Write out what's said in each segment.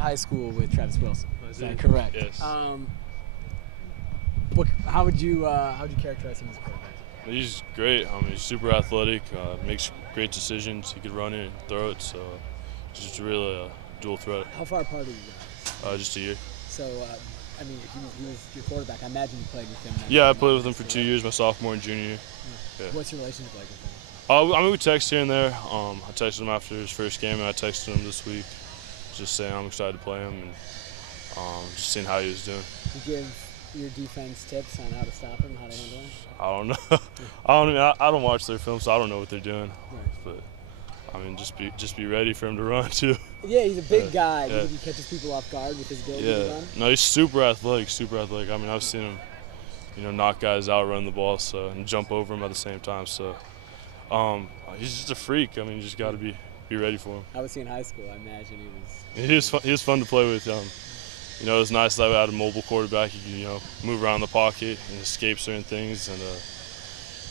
high school with Travis Wilson. Is that did. correct? Yes. How would you characterize him as a quarterback? He's great. He's super athletic. Makes great decisions. He could run it and throw it. So just really a dual threat. How far apart are you guys? Just a year. So, he was your quarterback. I imagine you played with him. Yeah, I played with him for 2 years, my sophomore and junior year. Yeah. What's your relationship like with him? We text here and there. I texted him after his first game, and I texted him this week, just saying I'm excited to play him and just seeing how he was doing. You give your defense tips on how to stop him, how to handle him? I don't know. I don't watch their film, so I don't know what they're doing. Right. But just be ready for him to run too. Yeah, he's a big guy. Yeah. He catches people off guard with his ability to run. No, he's super athletic. I've seen him, knock guys out, run the ball, and jump over him at the same time. So, he's just a freak. You just got to be ready for him. I was in high school. I imagine He was fun to play with. It was nice that we had a mobile quarterback. He could, move around the pocket and escape certain things, and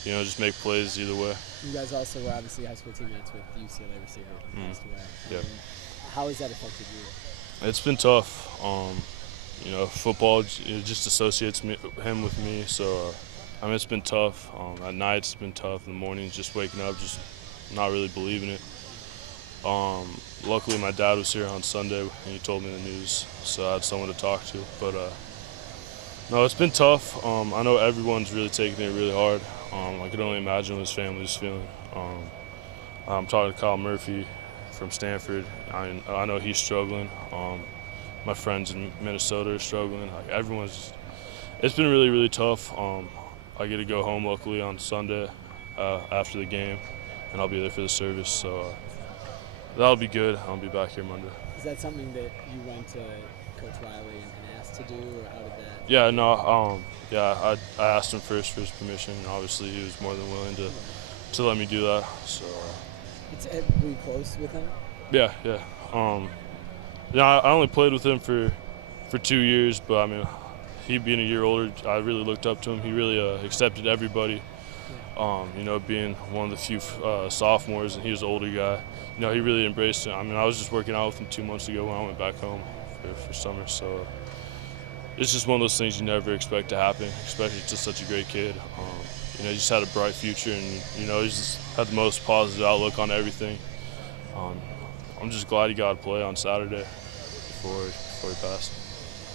just make plays either way. You guys also were obviously high school teammates with the UCLA receiver who passed away. Yeah. How has that affected you? It's been tough. Football just associates him with me, so it's been tough. At night it's been tough. In the mornings, just waking up, just not really believing it. Luckily, my dad was here on Sunday and he told me the news, so I had someone to talk to. But no, it's been tough. I know everyone's really taking it really hard. I could only imagine what his family was feeling. I'm talking to Kyle Murphy from Stanford. I know he's struggling. My friends in Minnesota are struggling. It's been really, really tough. I get to go home luckily on Sunday after the game, and I'll be there for the service. So that'll be good. I'll be back here Monday. Is that something that you went to Coach Riley and asked to do, or how did that? Yeah, no. I asked him first for his permission, and obviously he was more than willing to let me do that. So. Were you close with him? Yeah. I only played with him for 2 years, but he being a year older, I really looked up to him. He really accepted everybody. Being one of the few sophomores, and he was an older guy. He really embraced it. I was just working out with him 2 months ago when I went back home for summer. So it's just one of those things you never expect to happen, especially to such a great kid. He just had a bright future, and he just had the most positive outlook on everything. I'm just glad he got to play on Saturday before he passed.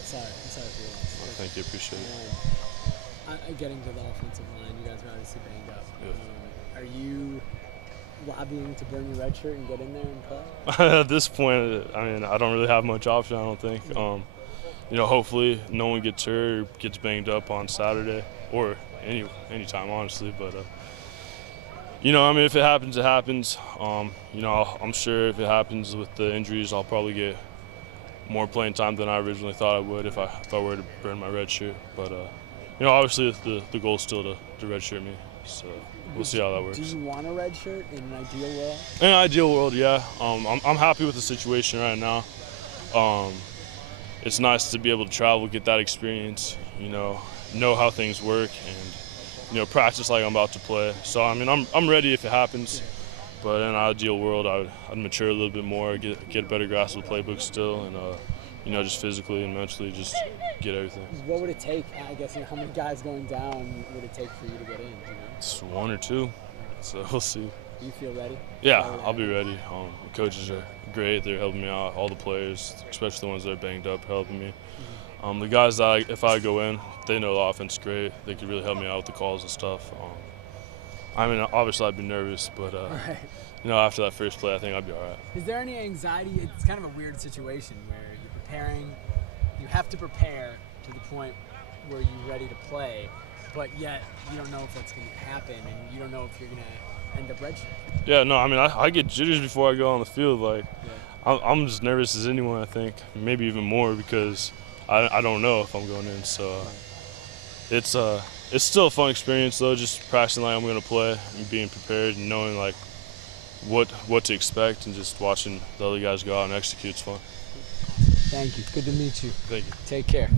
Sorry for your loss. Thank you, appreciate it. Getting to the offensive line, you guys are obviously banged up. Yeah. Are you lobbying to burn your red shirt and get in there and play? At this point, I don't really have much option, I don't think. Hopefully no one gets hurt or gets banged up on Saturday or any time, honestly. But, if it happens, it happens. I'm sure if it happens with the injuries, I'll probably get more playing time than I originally thought I would if I were to burn my red shirt. But, obviously the goal is still to redshirt me. So we'll see how that works. Do you want a red shirt in an ideal world? In an ideal world, yeah. I'm happy with the situation right now. It's nice to be able to travel, get that experience, know how things work, and practice like I'm about to play. So I'm ready if it happens. But in an ideal world, I'd mature a little bit more, get a better grasp of the playbook still, and just physically and mentally just get everything. What would it take? I guess how many guys going down would it take for you to get in? It's 1 or 2, so we'll see. Do you feel ready? Yeah, I'll be ready. The coaches are great. They're helping me out. All the players, especially the ones that are banged up, helping me. The guys that if I go in, they know the offense great. They could really help me out with the calls and stuff. Obviously I'd be nervous, but after that first play, I think I'd be all right. Is there any anxiety? It's kind of a weird situation where you're preparing. You have to prepare to the point where you're ready to play, but yet you don't know if that's going to happen, and you don't know if you're going to end up redshirting. Yeah, no, I get jitters before I go on the field. I'm just nervous as anyone, I think, maybe even more because I don't know if I'm going in. So it's still a fun experience though, just practicing like I'm going to play and being prepared and knowing what to expect and just watching the other guys go out and execute is fun. Thank you. Good to meet you. Thank you. Take care.